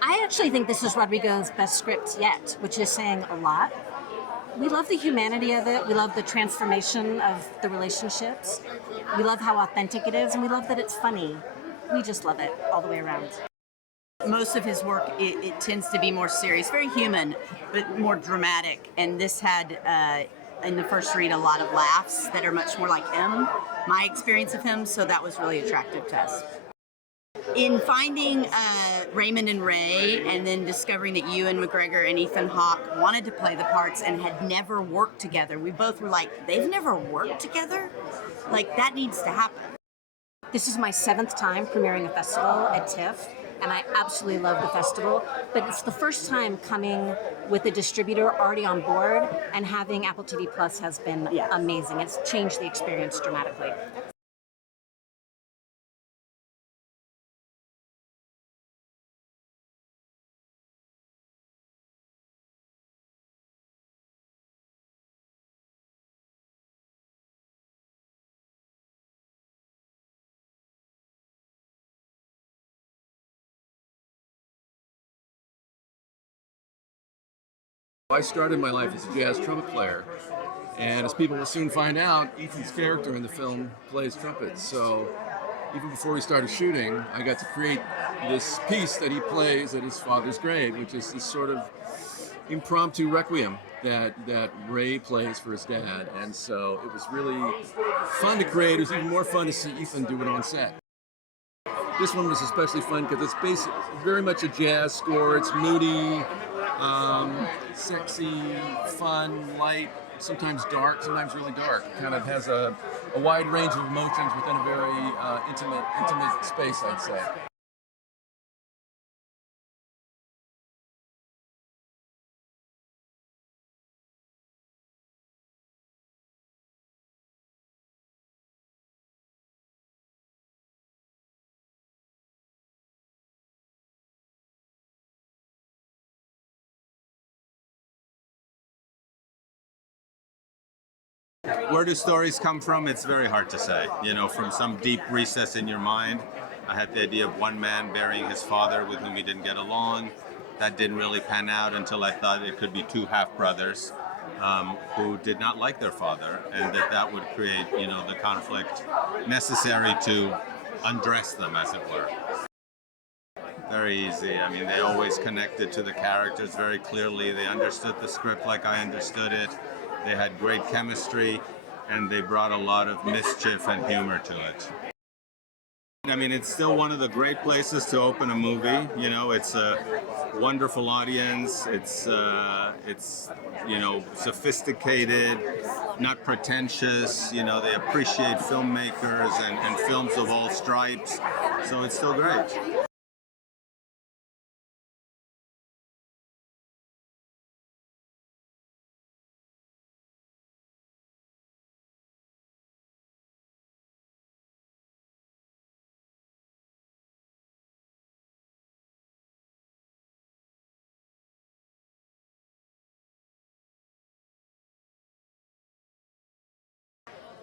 I actually think this is Rodrigo's best script yet, which is saying a lot. We love the humanity of it. We love the transformation of the relationships. We love how authentic it is, and we love that it's funny. We just love it all the way around. Most of his work, it tends to be more serious, very human, but more dramatic. And this had, in the first read, a lot of laughs that are much more like him, my experience of him, so that was really attractive to us. In finding Raymond and Ray, and then discovering that Ewan, McGregor, and Ethan Hawke wanted to play the parts and had never worked together, we both were like, they've never worked together? Like, that needs to happen. This is my 7th time premiering a festival at TIFF, and I absolutely love the festival, but it's the first time coming with a distributor already on board, and having Apple TV Plus has been amazing. It's changed the experience dramatically. I started my life as a jazz trumpet player, and as people will soon find out, Ethan's character in the film plays trumpet. So even before we started shooting, I got to create this piece that he plays at his father's grave, which is this sort of impromptu requiem that Ray plays for his dad. And so it was really fun to create. It was even more fun to see Ethan do it on set. This one was especially fun because it's very much a jazz score. It's moody, sexy, fun, light, sometimes dark, sometimes really dark. It kind of has a wide range of emotions within a very intimate space, I'd say. Where do stories come from? It's very hard to say. You know, from some deep recess in your mind. I had the idea of one man burying his father with whom he didn't get along. That didn't really pan out until I thought it could be two half-brothers who did not like their father, and that would create, you know, the conflict necessary to undress them, as it were. Very easy. I mean, they always connected to the characters very clearly. They understood the script like I understood it. They had great chemistry, and they brought a lot of mischief and humor to it. I mean, it's still one of the great places to open a movie. You know, it's a wonderful audience. It's you know, sophisticated, not pretentious. You know, they appreciate filmmakers and films of all stripes. So it's still great.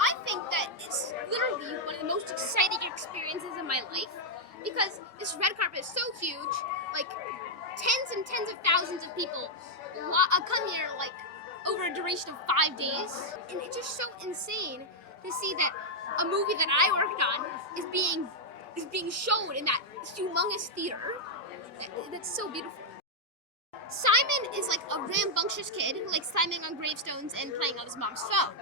I think that it's literally one of the most exciting experiences in my life because this red carpet is so huge, like tens and tens of thousands of people come here like over a duration of 5 days, and it's just so insane to see that a movie that I worked on is being shown in that humongous theater. That's so beautiful. Simon is like a rambunctious kid who likes climbing on gravestones and playing on his mom's phone.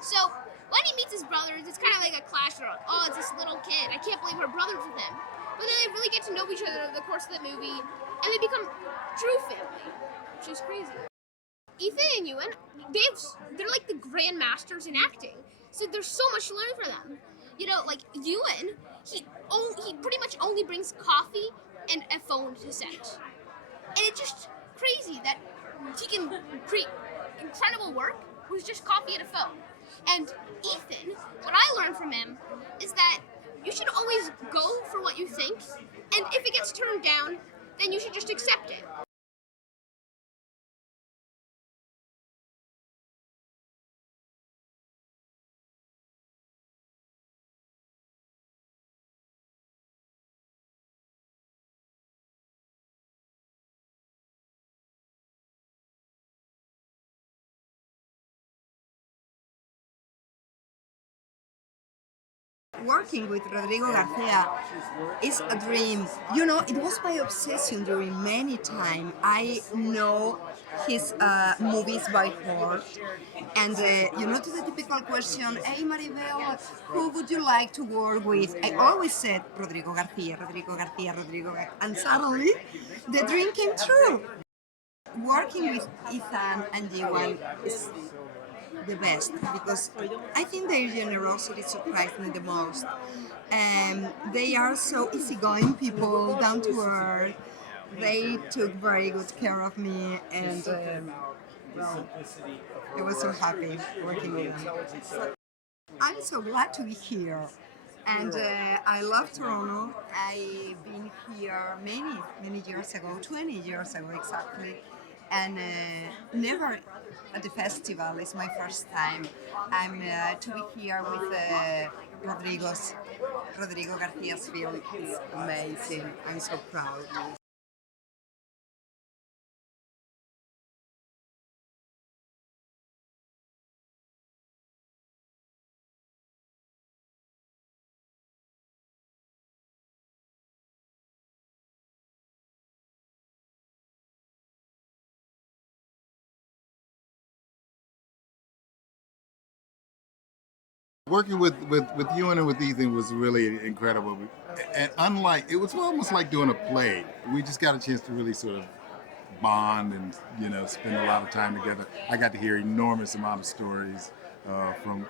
So when he meets his brothers, it's kind of like a clash. They're like, oh, it's this little kid. I can't believe we're brothers with him. But then they really get to know each other over the course of the movie, and they become true family, which is crazy. Ethan and Ewan, they're like the grandmasters in acting. So there's so much to learn from them. You know, like Ewan, he pretty much only brings coffee and a phone to set. And it's just crazy that he can create incredible work with just coffee and a phone. And Ethan, what I learned from him is that you should always go for what you think, and if it gets turned down, then you should just accept it. working with Rodrigo Garcia is a dream. You know, it was my obsession during many time. I know his movies by heart. And you know, to the typical question, hey Maribel, who would you like to work with? I always said Rodrigo Garcia, Rodrigo Garcia, Rodrigo Garcia. And suddenly, the dream came true. Working with Ethan and Ewan is the best because I think their generosity surprised me the most. They are so easygoing people, down to earth. They took very good care of me, and well, I was so happy working with them. I'm so glad to be here, and I love Toronto. I've been here many years ago, 20 years ago exactly, and never at the festival. It's my first time. I'm to be here with Rodrigo Garcia's film. It's amazing. I'm so proud. Working with Ewan and with Ethan was really incredible. And unlike, it was almost like doing a play. We just got a chance to really sort of bond and, you know, spend a lot of time together. I got to hear enormous amount of stories from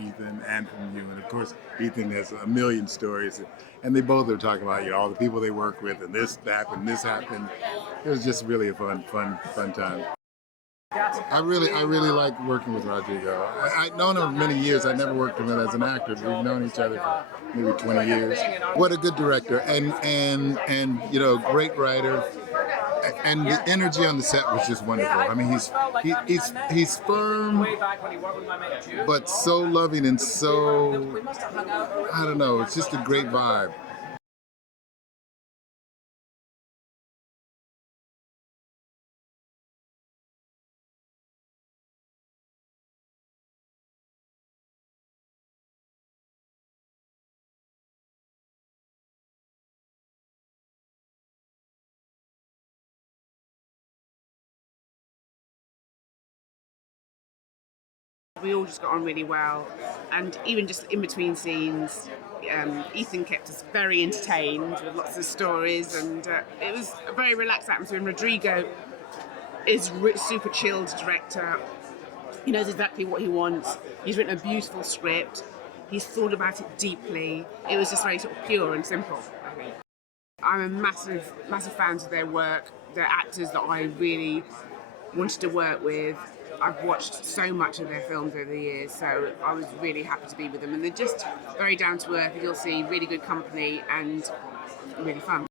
Ethan and from Ewan. Of course, Ethan has a million stories, and they both are talking about, you know, all the people they work with, and this happened. It was just really a fun time. I really like working with Rodrigo. I've known him many years. I never worked with him as an actor. We've known each other for maybe 20 years. What a good director, and you know, great writer. And the energy on the set was just wonderful. I mean, he's firm, but so loving and so, I don't know. It's just a great vibe. We all just got on really well, and even just in between scenes, Ethan kept us very entertained with lots of stories, and it was a very relaxed atmosphere. And Rodrigo is super chilled director. He knows exactly what he wants. He's written a beautiful script. He's thought about it deeply. It was just very sort of pure and simple, I think. I'm a massive fan of their work. They're actors that I really wanted to work with. I've watched so much of their films over the years, so I was really happy to be with them. And they're just very down to earth, you'll see, really good company and really fun.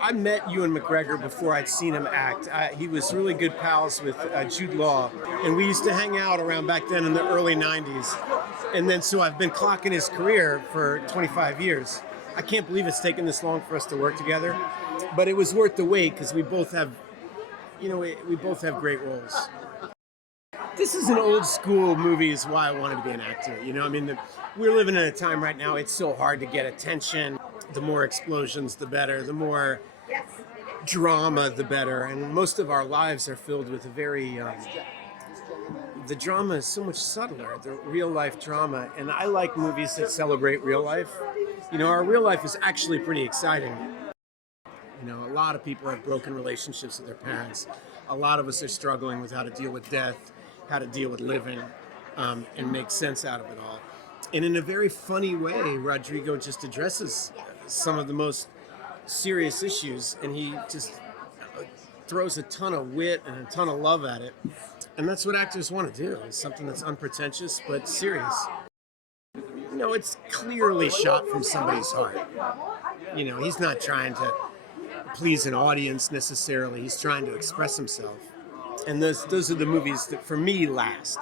I met Ewan McGregor before I'd seen him act. He was really good pals with Jude Law, and we used to hang out around back then in the early 90s. And then so I've been clocking his career for 25 years. I can't believe it's taken this long for us to work together, but it was worth the wait because we both have, you know, we both have great roles. This is an old school movie is why I wanted to be an actor. You know, I mean, we're living in a time right now, it's so hard to get attention. The more explosions, the better. The more drama, the better. And most of our lives are filled with a very, the drama is so much subtler, the real life drama. And I like movies that celebrate real life. You know, our real life is actually pretty exciting. You know, a lot of people have broken relationships with their parents. A lot of us are struggling with how to deal with death, how to deal with living, and make sense out of it all. And in a very funny way, Rodrigo just addresses some of the most serious issues, and he just throws a ton of wit and a ton of love at it. And that's what actors want to do, is something that's unpretentious but serious. You know, it's clearly shot from somebody's heart. You know, he's not trying to please an audience necessarily. He's trying to express himself. And those are the movies that, for me, last.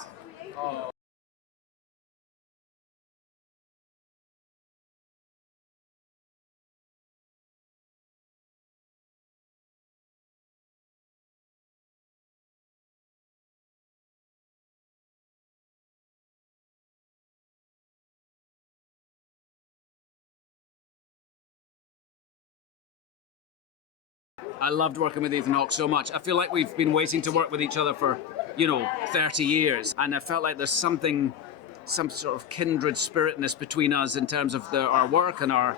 I loved working with Ethan Hawke so much. I feel like we've been waiting to work with each other for, 30 years. And I felt like there's some sort of kindred spiritness between us in terms of our work and our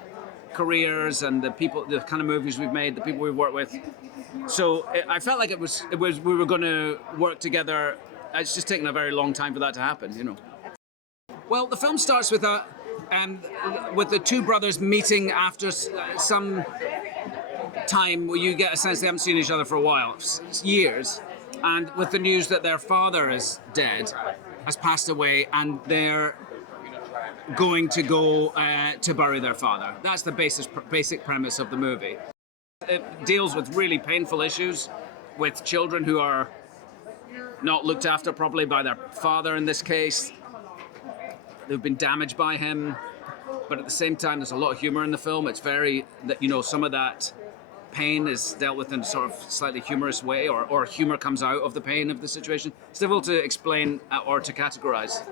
careers and the kind of movies we've made, the people we've worked with. So I felt like it was we were going to work together. It's just taken a very long time for that to happen, Well, the film starts with the two brothers meeting after some time where you get a sense they haven't seen each other for a while, years, and with the news that their father is dead, has passed away, and they're going to go to bury their father. That's the basic premise of the movie. It deals with really painful issues with children who are not looked after properly by their father in this case. They've been damaged by him, but at the same time there's a lot of humor in the film. It's very, some of that pain is dealt with in a sort of slightly humorous way, or humor comes out of the pain of the situation. It's difficult to explain or to categorize.